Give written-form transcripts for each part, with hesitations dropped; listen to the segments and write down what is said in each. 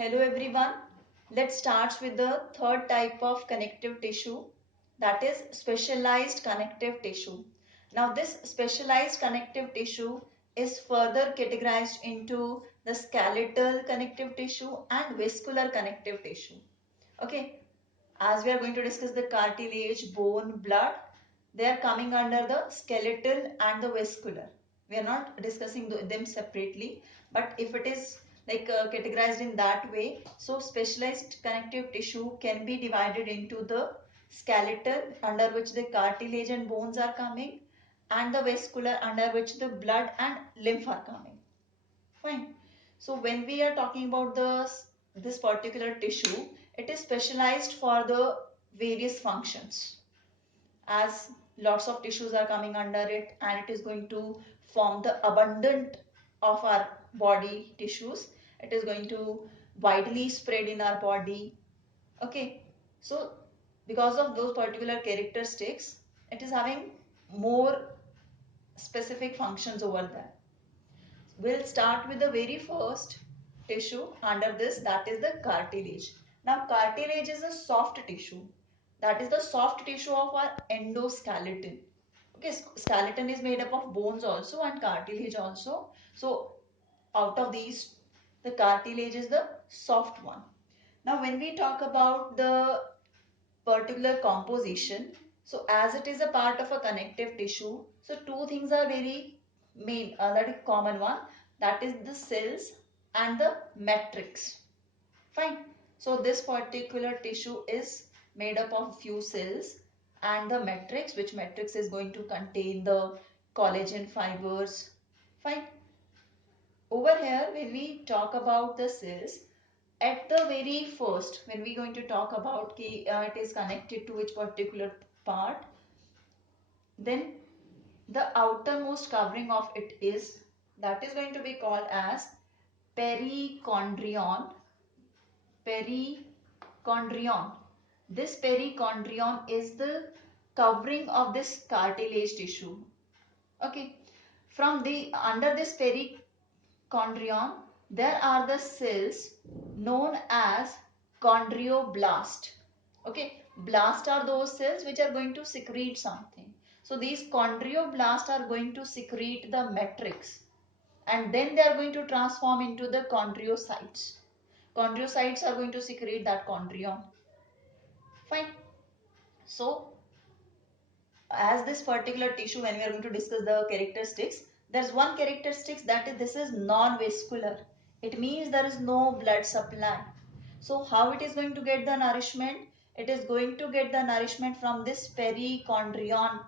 Hello everyone. Let's start with the third type of connective tissue, that is specialized connective tissue. Now this specialized connective tissue is further categorized into the skeletal connective tissue and vascular connective tissue. Okay, as we are going to discuss the cartilage, bone, blood, they are coming under the skeletal and the vascular. We are not discussing them separately, but if it is categorized in that way, so specialized connective tissue can be divided into the skeletal, under which the cartilage and bones are coming, and the vascular, under which the blood and lymph are coming. Fine. So when we are talking about this particular tissue, it is specialized for the various functions, as lots of tissues are coming under it, and it is going to form the abundant of our body tissues. It is going to widely spread in our body. Okay, so because of those particular characteristics, it is having more specific functions over there. We'll start with the very first tissue under this, that is the cartilage. Now cartilage is a soft tissue, that is the soft tissue of our endoskeleton. Okay, skeleton is made up of bones also and cartilage also. So out of these, the cartilage is the soft one. Now when we talk about the particular composition, so as it is a part of a connective tissue, so two things are very main, that is common one, that is the cells and the matrix. Fine. So this particular tissue is made up of few cells and the matrix, which matrix is going to contain the collagen fibers. Fine. Over here, when we talk about the cells, at the very first, when we going to talk about it is connected to which particular part, then the outermost covering of it is, that is going to be called as perichondrion. Perichondrion. This perichondrion is the covering of this cartilage tissue. Okay. From the under this perichondrion, there are the cells known as chondroblast. Okay. Blast are those cells which are going to secrete something. So these chondroblast are going to secrete the matrix, and then they are going to transform into the chondrocytes. Chondrocytes are going to secrete that chondrion. Fine. So as this particular tissue, when we are going to discuss the characteristics, there's one characteristic, that is this is non-vascular. It means there is no blood supply. So how it is going to get the nourishment? It is going to get the nourishment from this perichondrion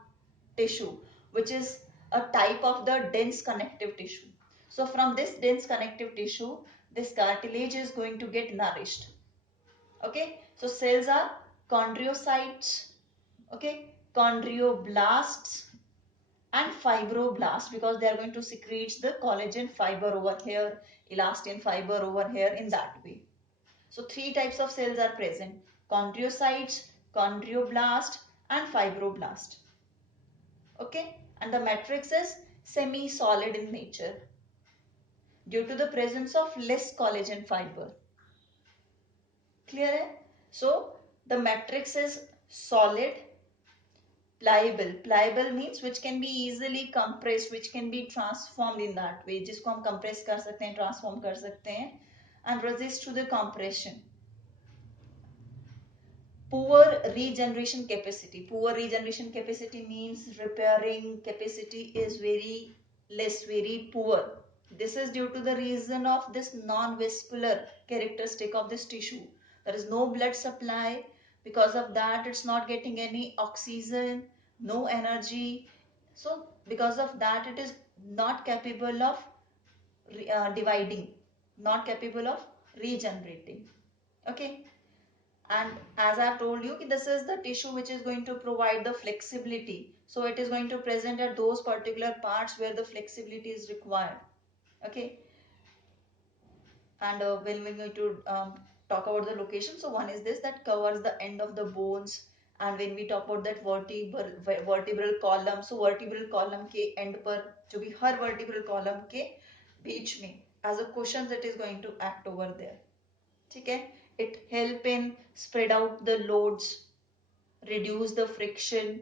tissue, which is a type of the dense connective tissue. So from this dense connective tissue, this cartilage is going to get nourished. Okay, so cells are chondrocytes, okay, chondroblasts and fibroblasts, because they are going to secrete the collagen fiber over here, elastin fiber over here, in that way. So three types of cells are present: chondrocytes, chondroblast and fibroblast. Okay, and the matrix is semi-solid in nature due to the presence of less collagen fiber. Clear? So the matrix is solid, pliable. Pliable means which can be easily compressed, which can be transformed in that way, जिसको हम compress कर सकते हैं, transform कर सकते हैं, and resist to the compression. Poor regeneration capacity. Poor regeneration capacity means repairing capacity is very less, very poor. This is due to the reason of this non-vascular characteristic of this tissue. There is no blood supply. Because of that, it's not getting any oxygen, no energy. So because of that, it is not capable of dividing, not capable of regenerating. Okay. And as I have told you, this is the tissue which is going to provide the flexibility. So it is going to present at those particular parts where the flexibility is required. Okay. And when we're going to talk about the location, so one is this, that covers the end of the bones. And when we talk about that vertebral column, so vertebral column के end पर जो भी हर vertebral column के बीच में as a cushion, that is going to act over there. ठीक है. It help in spread out the loads, reduce the friction,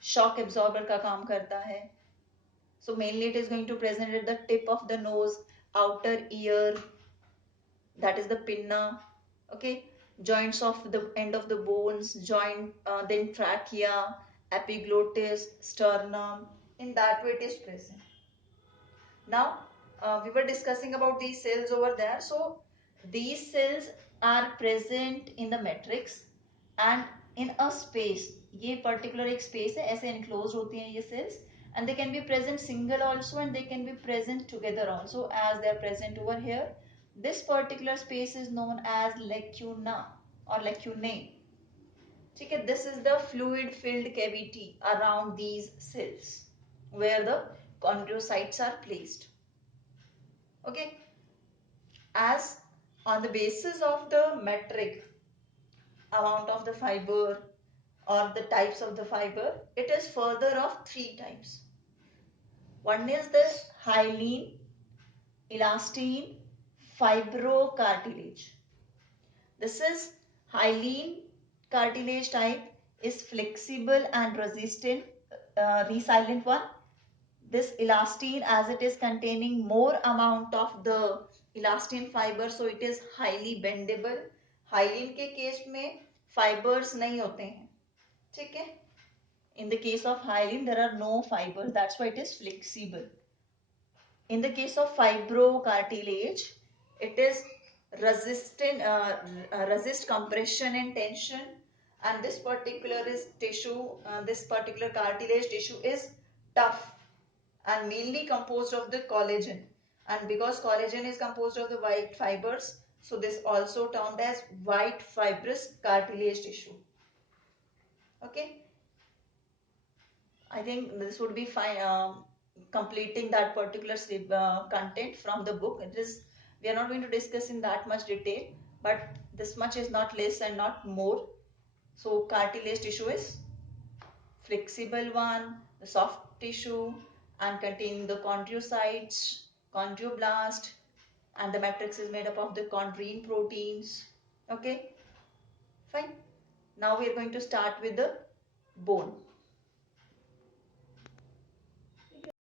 shock absorber का काम करता है. So mainly it is going to present at the tip of the nose, outer ear, that is the pinna. Okay, joints of the end of the bones, joint, then trachea, epiglottis, sternum. In that way it is present. Now, we were discussing about these cells over there. So, these cells are present in the matrix and in a space. ये particular एक space है, ऐसे enclosed होती हैं ये cells, and they can be present single also and they can be present together also as they are present over here. This particular space is known as lacuna or lacunae. ठीक है, this is the fluid filled cavity around these cells where the chondrocytes are placed. Okay, as on the basis of the metric amount of the fiber or the types of the fiber, it is further of three types. One is the hyaline, elastin, fibrocartilage. This is hyaline cartilage type is flexible and resistant, resilient one. This elastin, as it is containing more amount of the elastin fiber, so it is highly bendable. Hyaline के case में fibers नहीं होते हैं, ठीक है. In the case of hyaline there are no fibers, that's why it is flexible. In the case of fibrocartilage, it is resistant, resist compression and tension, and this particular is tissue, this particular cartilage tissue is tough and mainly composed of the collagen, and because collagen is composed of the white fibers, so this also termed as white fibrous cartilage tissue. Okay, I think this would be fine, completing that particular content from the book. It is, we are not going to discuss in that much detail, but this much is not less and not more. So cartilage tissue is flexible one, the soft tissue, and containing the chondrocytes, chondroblast, and the matrix is made up of the chondrine proteins. Okay, fine. Now we are going to start with the bone.